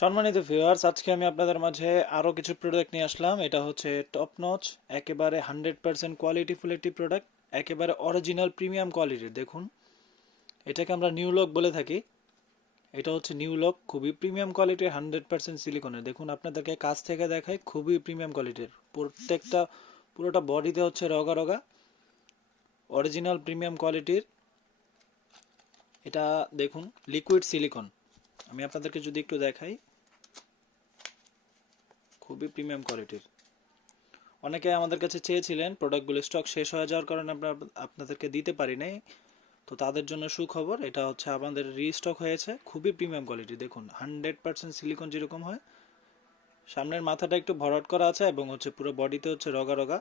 সম্মানিত ভিউয়ার্স, আজকে আমি আপনাদের মাঝে আরো কিছু প্রোডাক্ট নিয়ে আসলাম। এটা হচ্ছে টপ নচ, একেবারে 100% কোয়ালিটিফুল একটি প্রোডাক্ট, একেবারে অরিজিনাল প্রিমিয়াম কোয়ালিটির। দেখুন, এটাকে আমরা নিউ লক বলে থাকি। এটা হচ্ছে নিউ লক, খুবই প্রিমিয়াম কোয়ালিটির, 100% সিলিকনের। দেখুন, আপনাদেরকে কাছ থেকে দেখায়, খুবই প্রিমিয়াম কোয়ালিটির। প্রত্যেকটা পুরোটা বডিতে হচ্ছে রগা রগা, অরিজিনাল প্রিমিয়াম কোয়ালিটির। এটা দেখুন, লিকুইড সিলিকন। আমি আপনাদেরকে যদি একটু দেখাই, খুবই প্রিমিয়াম কোয়ালিটির। অনেকে আমাদের কাছে চেয়েছিলেন, প্রোডাক্টগুলো স্টক শেষ হয়ে যাওয়ার কারণে আমরা আপনাদেরকে দিতে পারি নাই। তো তাদের জন্য সুখবর, এটা হচ্ছে আমাদের রিস্টক হয়েছে। খুবই প্রিমিয়াম কোয়ালিটি। দেখুন, 100% সিলিকন যেরকম হয়, সামনের মাথাটা একটু ভরাট করা আছে এবং হচ্ছে পুরো বডিতে হচ্ছে রগা রগা।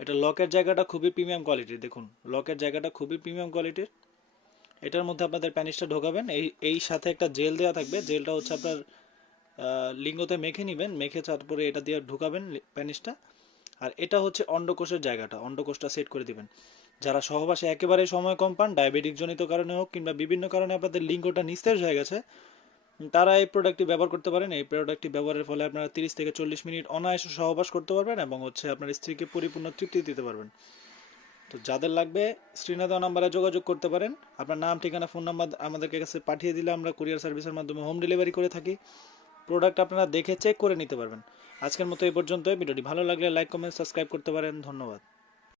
এটা লকের জায়গাটা খুবই প্রিমিয়াম কোয়ালিটির। দেখুন, লকের জায়গাটা খুবই প্রিমিয়াম কোয়ালিটির। এটার মধ্যে আপনাদের প্যানিসটা ঢোকাবেন, এই সাথে একটা জেল দেওয়া থাকবে। জেলটা হচ্ছে আপনার লিঙ্গতে মেখে নেবেন, মেখে তারপরে এটা দিয়ে ঢুকাবেন প্যানিসটা। আর এটা হচ্ছে অন্ডকোষের জায়গাটা, অন্ডকোষটা সেট করে দিবেন। যারা সহবাসে একেবারে সময় কম পান, ডায়াবেটিক জনিত কারণে হোক কিংবা বিভিন্ন কারণে আপনাদের লিঙ্গটা নিস্তেজ হয়ে গেছে, তারা এই প্রোডাক্টটি ব্যবহার করতে পারেন। এই প্রোডাক্টটি ব্যবহারের ফলে আপনারা 30 থেকে 40 মিনিট অনায়াসে সহবাস করতে পারবেন এবং হচ্ছে আপনার স্ত্রীকে পরিপূর্ণ তৃপ্তি দিতে পারবেন। তো যাদের লাগবে, স্ক্রিনে দেওয়া নাম্বারে যোগাযোগ করতে পারেন। আপনার নাম, ঠিকানা, ফোন নাম্বার আমাদেরকে কাছে পাঠিয়ে দিলে আমরা কুরিয়ার সার্ভিসের মাধ্যমে হোম ডেলিভারি করে থাকি। প্রোডাক্ট আপনারা দেখে চেক করে নিতে পারবেন। আজকের মতো এই পর্যন্ত। ভিডিওটি ভালো লাগলে লাইক, কমেন্ট, সাবস্ক্রাইব করতে পারেন। ধন্যবাদ।